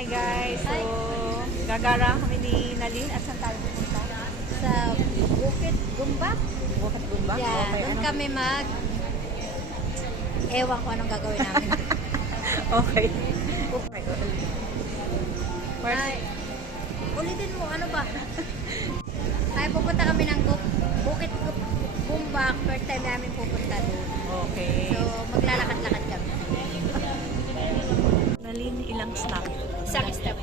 Hi guys, so gagara kami ni Nalin at saan tayo pupunta? Sa Bukit Gumbak. Bukit Gumbak? Yeah, Okay, doon ano? kami ewan ko anong gagawin namin. Okay. Okay. Ay, ulitin mo, ano ba? Ay, pupunta kami ng Bukit Gumbak. First time namin pupunta doon. Okay. So, maglalakad-lakad kami. Nalin, ilang stop? Isang step.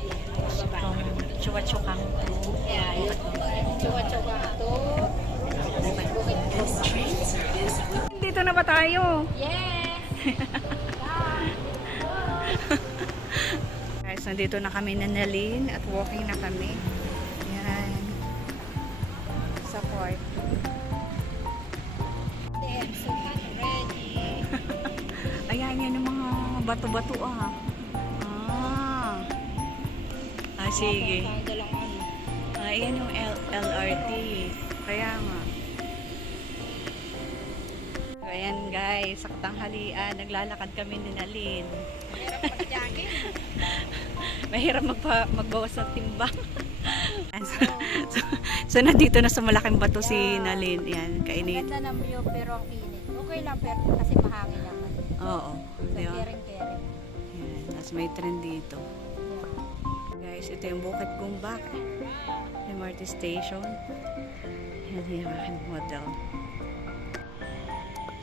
From Chua-Chukang to Yeah, yun. Chuwa-chuwa to. Bukit Gumbak. Dito na ba tayo? Yes! Guys, nandito na kami na Nalin at walking na kami. Yan. Sa park. Then, so ready. Ayan, yan yung mga bato-bato ah. Sige. Ayan yung LRT. Kaya nga. So, ayan guys, sa katanghalian, naglalakad kami ni Nalin. Mahirap mag-jogging. Mahirap magbawas ng timbang. so, nandito na sa malaking bato si Nalin. Yan, kainit. Ganda ng view pero ang init. Okay lang pero kasi mahangin naman. Oo. So, Diba? kering-kering. Yan, tapos may trend dito. Guys, ito yung Bukit Gumbak. MRT station. Yan yung aking model.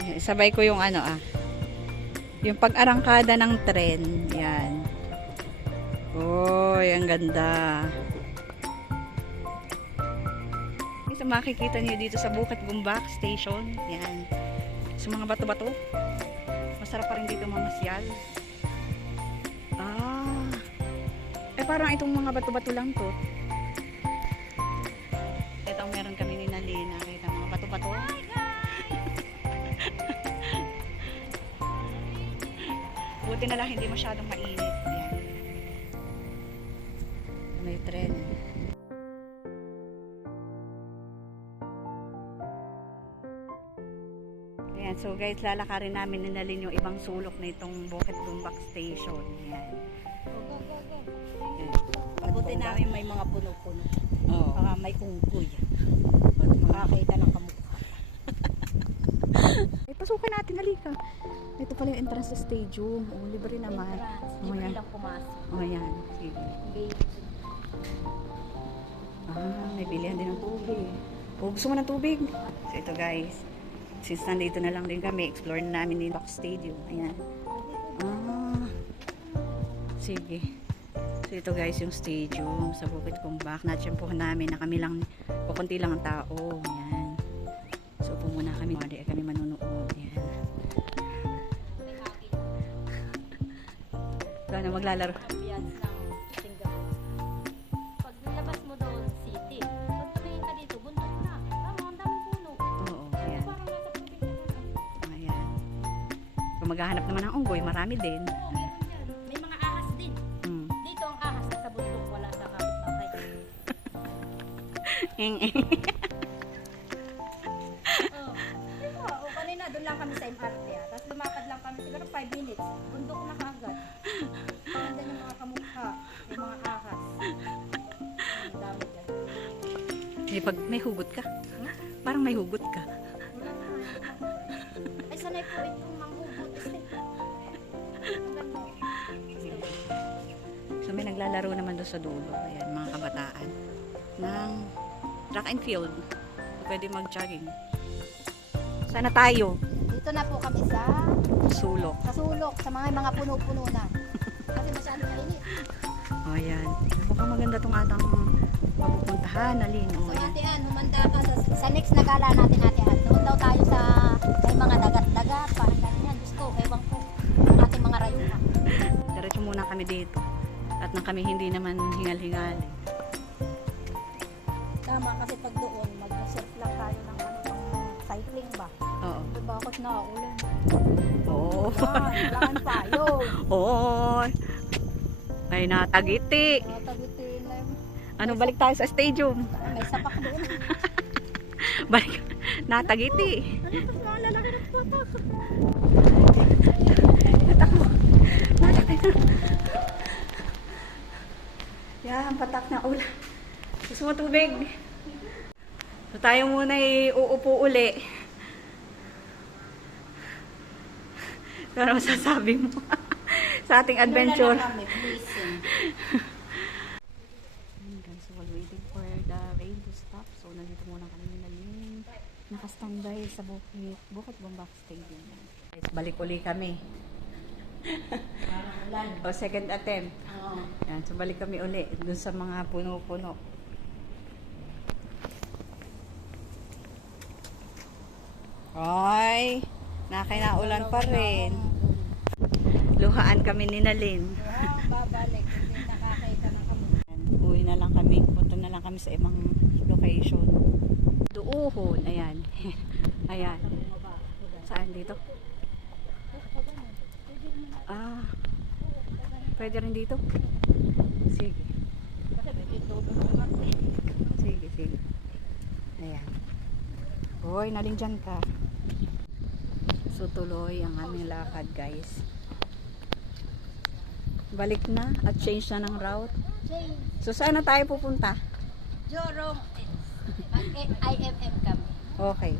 Yan, sabay ko yung ano yung pag-arangkada ng tren. Yan. Oy, ang ganda. So, makikita niyo dito sa Bukit Gumbak station. Yan. So, mga bato-bato. Masarap pa rin dito mamasyal. Parang itong mga bato-bato lang to. Ito ang meron kami ni Nalin. Nakita mga bato-bato. Buti na lang hindi masyadong mainit. Yan. May tren. Ayan. So guys, lalakarin namin ni Nalin yung ibang sulok na itong Bukit Gumbak Station. Ayan. Pabuti namin may mga puno-puno. Oo. Baka may kungkoy. Makakita ng kamukha. Ay, pasukan natin, halika. Ito pala yung entrance sa stadium. O, libre naman. Libre lang pumasok. O, ayan. Sige. Gate. May bilihan din ng tubig. O, gusto mo ng tubig? So, ito guys. Since nandito na lang din kami, explore na namin yung Box Stadium. Ayan. Sige. So, ito guys yung stadium sa Bukit Gumbak. Natsyempohan namin na kami lang, kukunti lang ang tao. Ayan. So, upo muna kami. Kami manunood. Ayan. Ikaw na maglalaro. Ambiance ng Singapore. Pag nilabas mo doon, city. Pag tumingin ka dito, bundok na. Tama, ang daming puno. Oo. Ayan. Parang nasa tubig na naman. Ayan. Kung maghahanap naman ng unggoy, marami din. Oo, meron dyan. May mga ahas din. Mm. Dito ang ahas sa bundok, wala sa kapitbahay. O kanina, doon lang kami sa MRT. Tapos lumakad lang kami, siguro 5 minutes. Bundok na kaagad. Paganda yung mga kamukha, yung mga ahas. Ang dami dyan. Pag may hugot ka. Parang may hugot ka. Ay, sanay po itong manghugot. So may naglalaro naman doon sa dulo. Ayan, mga kabataan. Ng track and field. Pwede mag-jogging. Sana tayo. Dito na po kami sa Sulok. sulok, sa mga puno-puno na. Kasi masyado mainit. O, ayan. Mukhang maganda itong atang mapupuntahan. Alin. O, So, ayan. Ate Ann, humanda ka sa next na gala natin, Ate Ann. Doon daw tayo sa may mga dagat-dagat, parang ganyan. Gusto, ewan ko, ang ating mga rayuha. Diretso muna kami dito. At nang kami hindi naman hingal-hingal. Tama, kasi pag doon, mag-surf lang tayo ng pang cycling ba? Oo. Bakit na ulan? Oo. Kailangan tayo. Oo. Ay, natagiti. Matagitin na yung Ano, balik tayo sa stadium. may sapak doon. Balik. Natagiti. Ano ito? Mga lalaki ng patak. Natakbo. Natakbo. Yan, patak na ulan. Gusto mo tubig? So tayo muna uupo uli. Ano masasabi mo sa ating adventure? Kami, please. Guys, so while waiting for the rain to stop, so nandito muna kami naling nakastandby sa Bukit Gombak Stadium. Guys, balik uli kami. Parang ulan. O, second attempt. Oo. Yan, so balik kami uli dun sa mga puno-puno. Ay, nakinaulan pa rin. Luhaan kami ni Nalin. Wow, babalik. Hindi nakakita ng kamukha. Yan, uwi na lang kami. Punta na lang kami sa ibang location. Duuhon. Ayan. Ayan. Saan dito? Ah. Pwede rin dito? Sige. Sige, sige. Ayan. Hoy, Nalin dyan ka. So, tuloy ang aming lakad, guys. Balik na at change na ng route. Jane, So, saan na tayo pupunta? Jorong, IMM kami. Okay.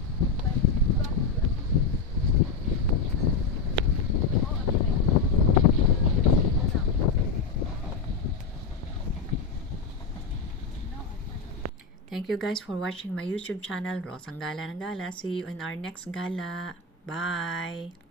Thank you guys for watching my YouTube channel, Rosang Gala ng Gala. See you in our next gala. Bye!